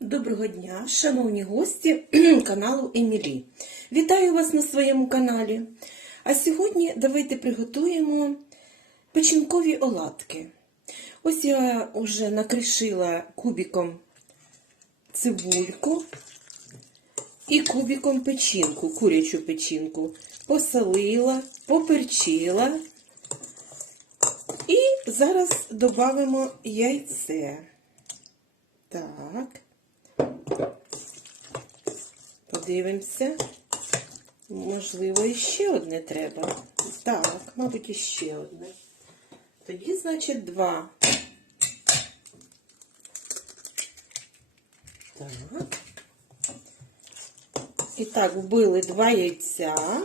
Доброго дня, шановні гості каналу Емілі. Вітаю вас на своєму каналі. А сьогодні давайте приготуємо печінкові оладки. Ось я вже накришила кубиком цибульку і кубиком печінку, курячу печінку. Посолила, поперчила. І зараз додамо яйце. Так. Подивимося. Можливо, іще одне треба. Так, мабуть, іще одне. Тоді, значить, два. Так. І так, вбили два яйця.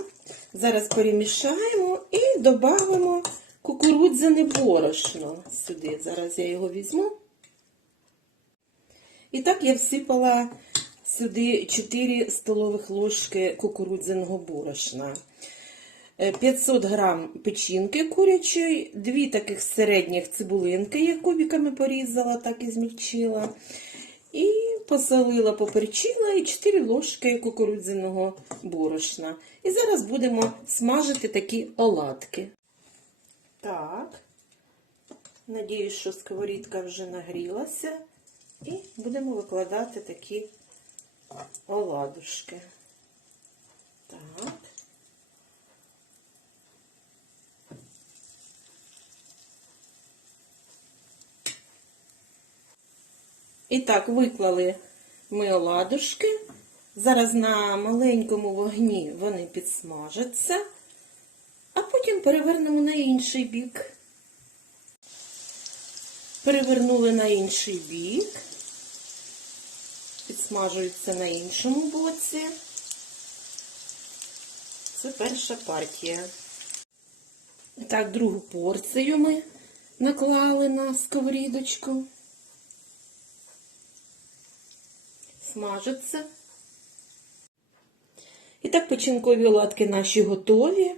Зараз перемішаємо і додамо кукурудзяне борошно сюди. Зараз я його візьму. І так я всипала сюди 4 столових ложки кукурудзяного борошна. Е, 500 грам печінки курячої, дві таких середніх цибулинки, я кубиками порізала, так і змільчила. І посолила, поперчила і 4 ложки кукурудзяного борошна. І зараз будемо смажити такі оладки. Так, надіюсь, що сковорідка вже нагрілася. І будемо викладати такі оладушки. Так. І так, виклали ми оладушки. Зараз на маленькому вогні вони підсмажаться, а потім перевернемо на інший бік. Перевернули на інший бік, підсмажуються на іншому боці. Це перша партія. Так, другу порцію ми наклали на сковорідочку. Смажаться. І так печінкові оладки наші готові.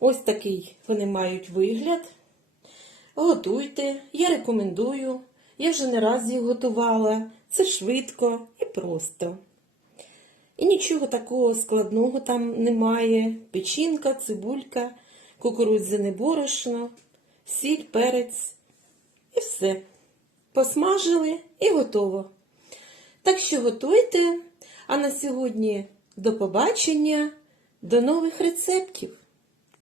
Ось такий вони мають вигляд. Готуйте, я рекомендую. Я вже не раз їх готувала. Це швидко і просто. І нічого такого складного там немає. Печінка, цибулька, кукурудзяне борошно, сіль, перець і все. Посмажили і готово. Так що готуйте. А на сьогодні до побачення, до нових рецептів!